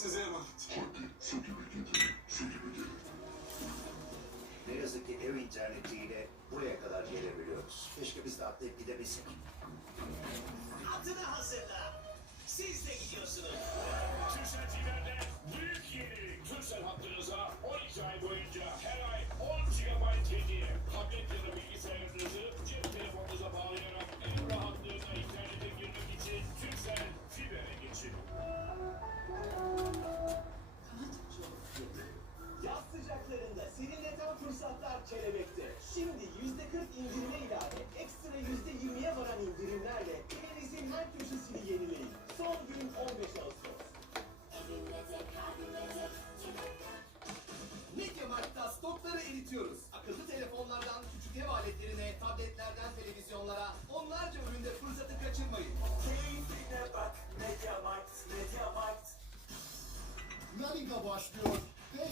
size emanet. Hadi söküme getirin, söküme gelin. Ne yazık ki ev internetiyle buraya kadar gelebiliyoruz. Keşke biz de atlayıp gidebilsek. Atını hazırla. Siz de gidiyorsunuz. Türksel TV'de büyük yenilik. Türksel hattınıza 12 ay boyunca her ay 10 GB hediye. Tablet ya da bilgisayarınızı cep telefonunuza bağlayarak en rahatlığıyla internete girmek için Türksel Fiber'e geçin. Yaz sıcaklarında serinleten fırsatlar kelebekte. Şimdi %40 indirime ilave, ekstra %20'ye varan indirimlerle evinizin her köşesini yenileyin. Son gün 15 Ağustos. MediaMarkt'ta stokları eritiyoruz. Akıllı telefonlardan küçük ev aletlerine, tabletlerden televizyonlara onlarca üründe fırsatı kaçırmayın. Keyfine bak, MediaMarkt, MediaMarkt. La Liga başlıyor.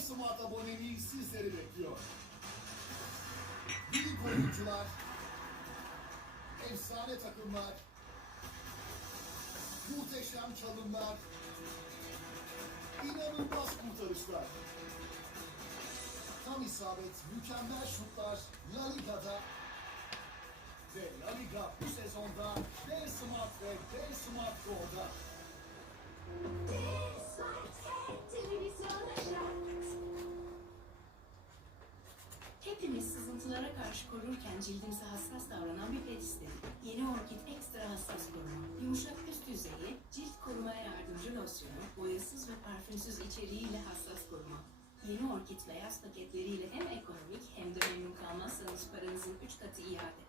Smart aboneliği sizleri bekliyor. Büyük oyuncular, efsane takımlar, muhteşem çalımlar, inanılmaz kurtarışlar. Tam isabet, mükemmel şutlar La Liga'da ve La Liga bu sezonda Smart ve Smart Go'da. Hepimiz sızıntılara karşı korurken cildimize hassas davranan bir pet istedik. Yeni Orkid Ekstra Hassas Koruma. Yumuşak üst yüzeyi, cilt korumaya yardımcı losyonu, boyasız ve parfümsüz içeriğiyle hassas koruma. Yeni Orkid beyaz paketleriyle hem ekonomik hem de memnun kalmazsanız paranızın 3 katı iade.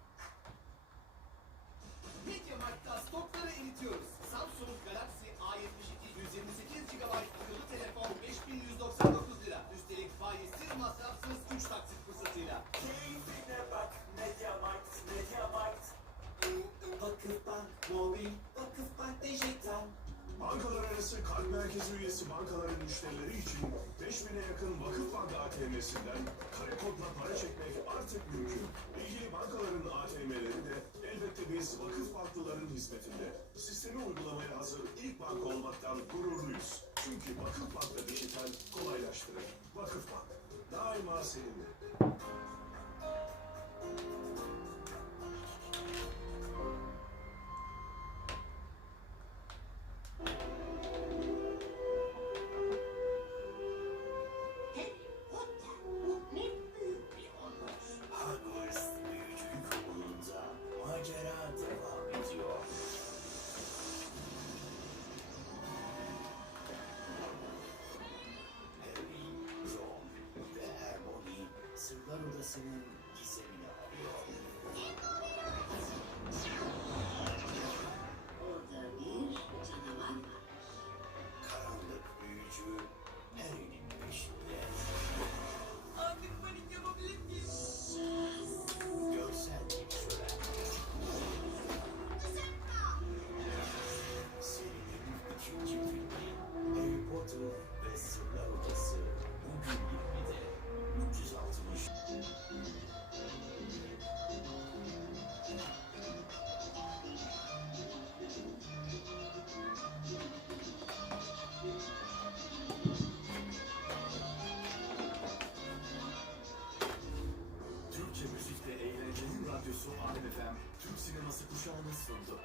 MediaMarkt'ta stokları eritiyoruz. Samsung Galaxy A72 128 GB akıllı telefon 5199 lira. Üstelik faizsiz masrafsız 3 taksit fırsatıyla. Keyfine bak, MediaMarkt, MediaMarkt. Vakıfbank Mobil, Vakıfbank Dijital. Bankalar arası kart merkezi üyesi bankaların müşterileri için 5000'e yakın Vakıfbank ATM'sinden kare kodla para çekmek artık mümkün. İlgili bankaların ATM'leri de elbette biz Vakıfbanklıların hizmetinde. Sistemi uygulamaya hazır ilk banka olmaktan gururluyuz. Çünkü Vakıfbank'la dijital kolaylaştırır. Vakıfbank, daima seninle. Hogwarts büyücülük okulunda macera devam ediyor. Harry, Ron ve Hermione Sırlar Odası'nın gizemini arıyor. Orada bir canavar var. Karanlık büyücü Harry'nin peşinde. Artık panik yapabilir miyim? Görsel bir şölen. Serinin ikinci filmi Harry Potter ve Sırlar Odası bugün 20'de 360. Türkçe müzikte eğlencenin radyosu Alem FM, Türk sineması kuşağını sundu.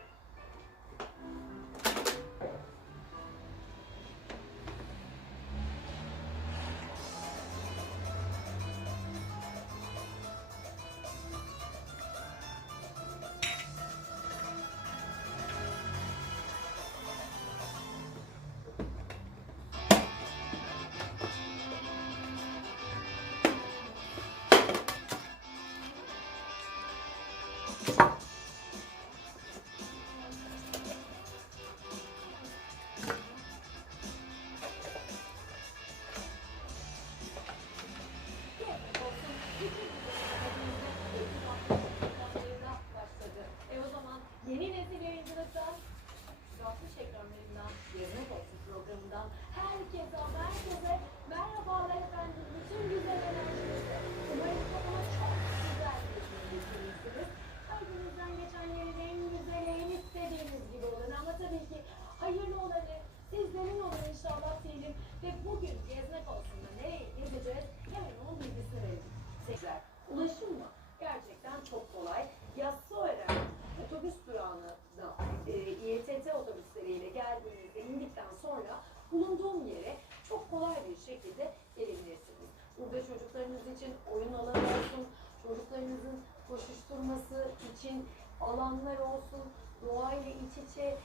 için alanlar olsun, doğayla iç içe,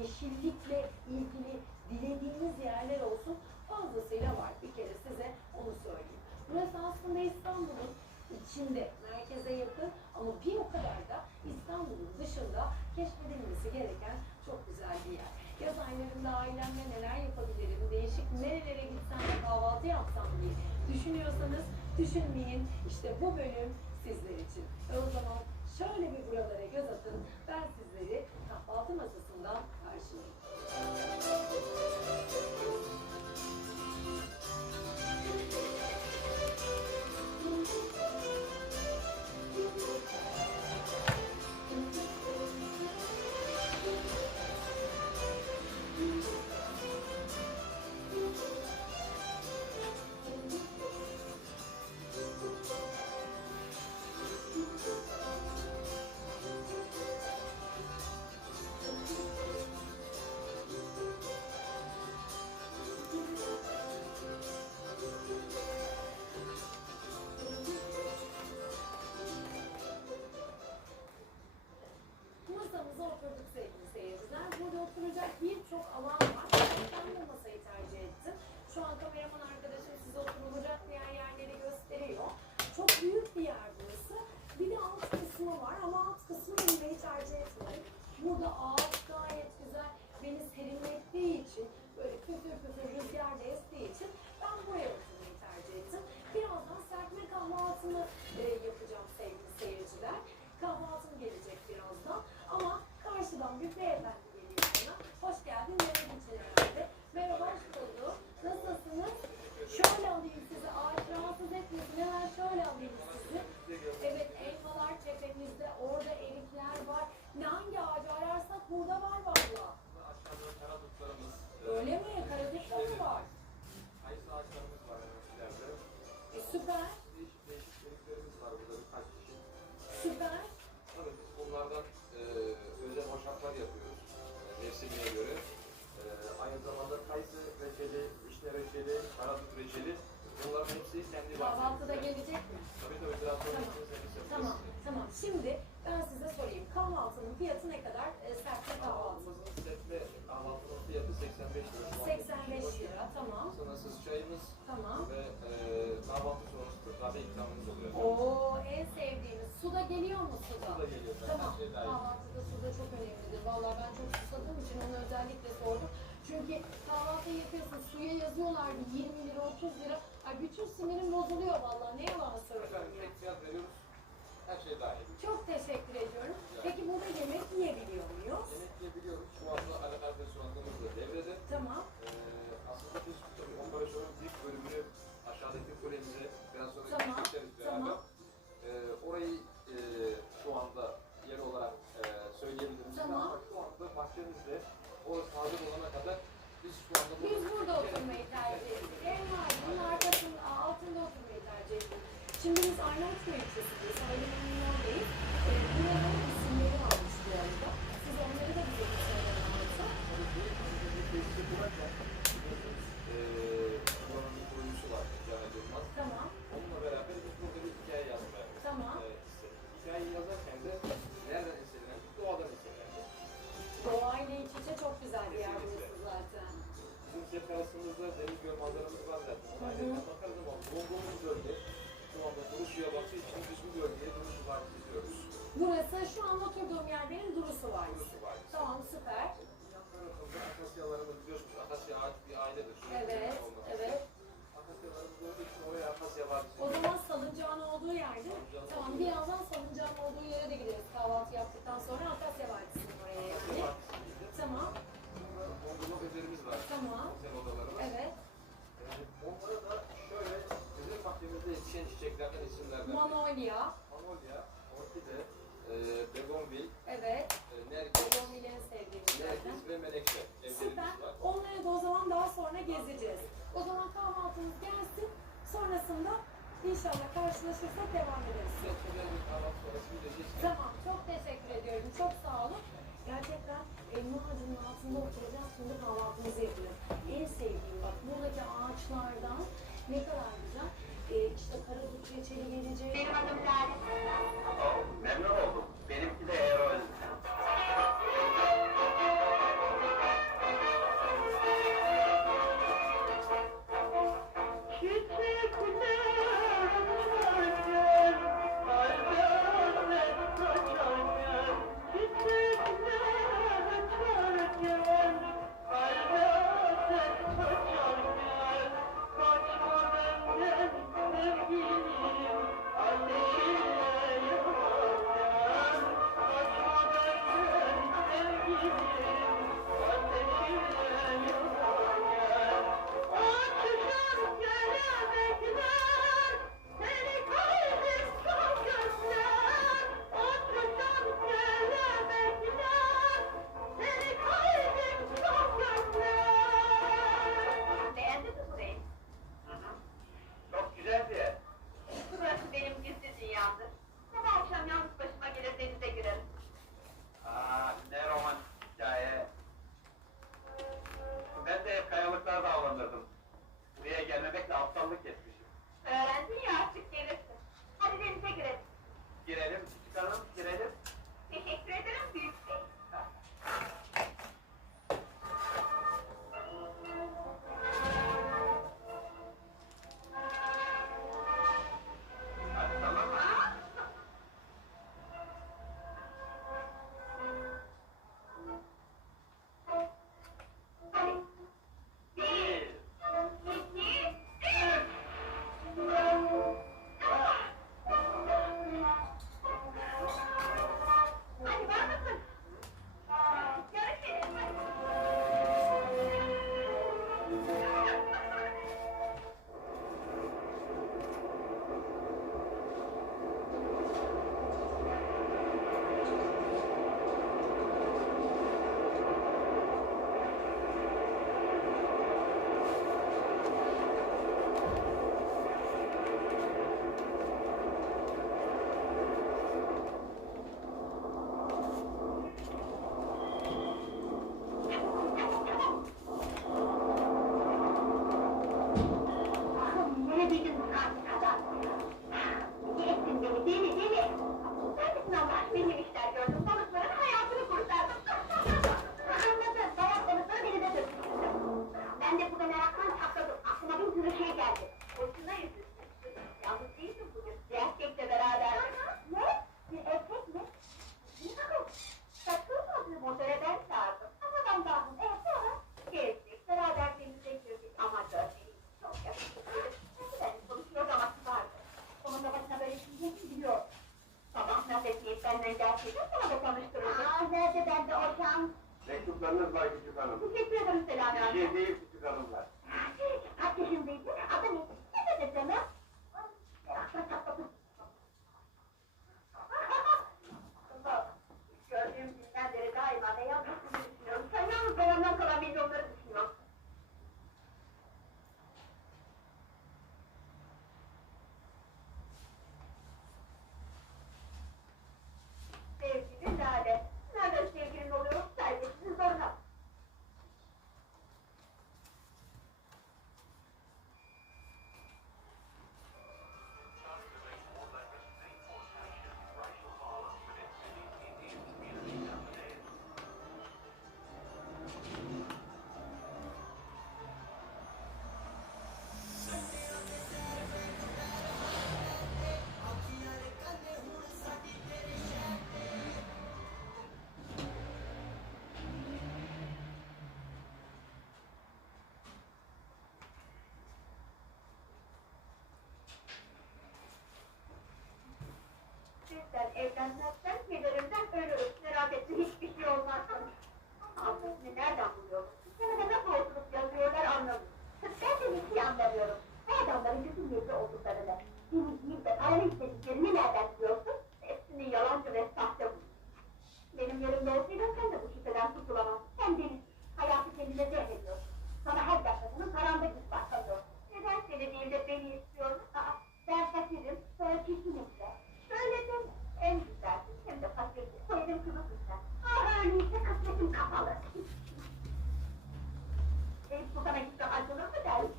yeşillikle ilgili dilediğiniz yerler olsun, fazlasıyla var. Bir kere size onu söyleyeyim. Burası aslında İstanbul'un içinde, merkeze yakın ama bir o kadar da İstanbul'un dışında keşfedilmesi gereken çok güzel bir yer. Yaz aylarında ailemle neler yapabilirim, değişik nerelere gitsem de kahvaltı yapsam diye düşünüyorsanız düşünmeyin. İşte bu bölüm sizler için. O zaman şöyle bir buralara göz atın. Ben sizleri kahvaltı masasından karşılayayım. Masamıza oturduk sevgili seyirciler. Burada oturacak birçok alan var. Ben bu masayı tercih ettim. Şu an kameraman arkadaşım size oturulacak diğer yerleri gösteriyor. Çok büyük bir yer burası. Bir de alt kısmı var ama alt kısmı inmeyi tercih etmedim. Burada ağaç gayet güzel beni serinlettiği için, böyle püfür püfür rüzgar da estiği için ben buraya oturmayı tercih ettim. Birazdan serpme kahvaltımı yapacağım sevgili seyirciler. Kahvaltım gelecek birazdan. Ama karşıdan bir beyefendi geliyor bana. Hoş geldin, nereye gideceksin herhalde? Merhaba, hoş bulduk. Nasılsınız? Şöyle alayım sizi, ağaç rahatsız etmesin. Hemen şöyle alayım sizi. Evet, elmalar tepemizde, orada erikler var. Ne hangi ağacı ararsak burada var valla. Aşağıda karadutlarımız. Öyle mi? Karadutlar mı var? Kayısı ağaçlarımız var ileride. Süper, Değişik değişik eriklerimiz var burada birkaç çeşit. süper. Tabii biz bunlardan özel hoşaflar yapıyoruz. Mevsimine göre. Aynı zamanda kayısı reçeli, vişne reçeli, karadut reçeli. Bunların hepsi kendi Kahvaltıda bahçemizde. gelecek mi? Tabii biraz sonra Tamam. hepsini servis yapacağız. Tamam, tamam. Şimdi ben size sorayım. Kahvaltının fiyatı ne kadar? Serpme kahvaltı. Kahvaltımızın setli kahvaltının fiyatı 85 lira. Şu an 85 lira, tamam. Sınırsız çayımız Tamam. ve kahvaltı sonrası kahve ikramımız oluyor. Oo, en sevdiğimiz. Suda geliyor mu suda? Su da geliyor. Tamam. Her şey dahil. Kahvaltıda suda çok önemlidir. Vallahi ben çok susadığım için onu özellikle sordum. Çünkü kahvaltı yapıyorsun, suya yazıyorlar 20 lira, 30 lira. Ay bütün sinirim bozuluyor vallahi. Ne yalan söyleyeyim Efendim ya. tek fiyat veriyoruz. Her şey dahil. Çok teşekkür ediyorum. Peki burada yemek yiyebiliyor muyuz? Yemek yiyebiliyoruz. Şu anda Alakar restoranımız da devrede. Tamam. Aslında biz tabii operasyonun büyük bölümünü aşağıdaki kulemize biraz sonra Tamam, geçeriz beraber. tamam. Orayı şu anda yer olarak söyleyebiliriz. Tamam. Ama şu anda bahçemizde orası hazır olana kadar biz şu anda Biz burada oturmayı tercih ettik. En ağacının arkasında, altında oturmayı tercih ettik. Şimdi biz Arnavutköy ilçesindeyiz. Ailemin oradayız. Buranın isimleri almış bu arada. Siz onları da bize bir söyleyin varsa. buranın bir kurucusu var. Caner Yılmaz. Tamam. Onunla beraber biz burada bir hikaye yazmaya Tamam. istedik. Hikayeyi yazarken de nereden esinlendik? Doğadan esinlendik. Doğayla iç içe çok güzel bir yer burası zaten. Bizim set arasımızda deniz göl manzaramız var zaten. Ayrıca bakarız ama bulunduğumuz bölge şu anda Duruşu'ya baktığı için biz bu bölgeye Duruşu var diyoruz. Burası şu an oturduğum yer benim Durusu var. Duruşu var. Tamam, süper. Yan tarafında akasyalarımız biliyorsunuz. Akasya ağaç bir ailedir. Evet, evet. Akasyalarımız olduğu için oraya akasya var. O zaman salıncağın olduğu yerde. Tamam, birazdan salıncağın olduğu yere de gideriz kahvaltı yaptıktan sonra. Akasya Vadisi'nin oraya yani. Tamam, Dondurma bebeğimiz var. tamam. Güzel odalarımız. Evet. Onlara da şöyle özel bahçemizde yetişen çiçeklerden isimlerden. Manolya. Manolya, orkide, begonvil, Evet. nergis, Bogomilerin sevdiğimiz zaten. nergis ve menekşe Süper. evlerimiz var. Onları da o zaman daha sonra gezeceğiz. O zaman kahvaltımız gelsin. Sonrasında inşallah karşılaşırsak devam ederiz. Güzel güzel bir kahvaltı sonrası bir de geçelim. Tamam. Çok teşekkür ediyorum. Çok sağ olun. Gerçekten elma ağacının altında oturacağız. Şimdi kahvaltımızı yapıyoruz. En sevdiğim bak buradaki ağaçlardan ne kadar güzel. İşte karadut reçeli gelecek. Benim adım Lale. Memnun oldum. Benim başlayacağım, sana da tanıştıracağım. Nerede bende o şans? Mektuplarınız var küçük hanım. Teşekkür ederim Selami Bir abi. şey değil küçük hanımlar. Kaç yaşındaydın? Adı ne? Ne dedi canım? Gördüğüm günden beri daima ne yapmasını düşünüyorum. Sen yalnız babamdan kalan milyonları düşünüyorsun. Sevgili Lale, nereden sevgilin oluyor? Terbiyesiz zorla. Sen evlenmezsen pederimden ölürüm. Merak etme, hiçbir şey olmaz. Ablasını nereden buluyorsun? Sana da nasıl oturup yazıyorlar anlamıyorum. Sırf ben de hiç iyi anlamıyorum. Bu adamların bütün yerde olduklarını, değil de paranı istediklerini nereden biliyorsun? Hepsini yalancı ve sahte bulur. Benim yerimde olsaydın sen de bu şüpheden kurtulamazsın. Sen delisin. Hayatı kendine zehirliyorsun. Sana her dakikasının karanda güç kalıyorsun. Neden seni değil de beni istiyorsun? Ben fakirim, sonra çirkinim de. Söyledim, en güzelsin, hem de fakirsin. Soyadım kızısın sen. Öyleyse kısmetim kapalı. Bu sana gitse acılır mı dersin?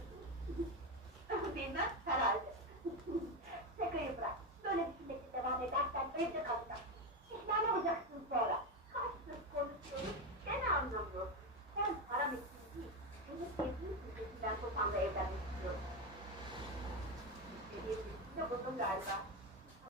Bilmem, herhalde.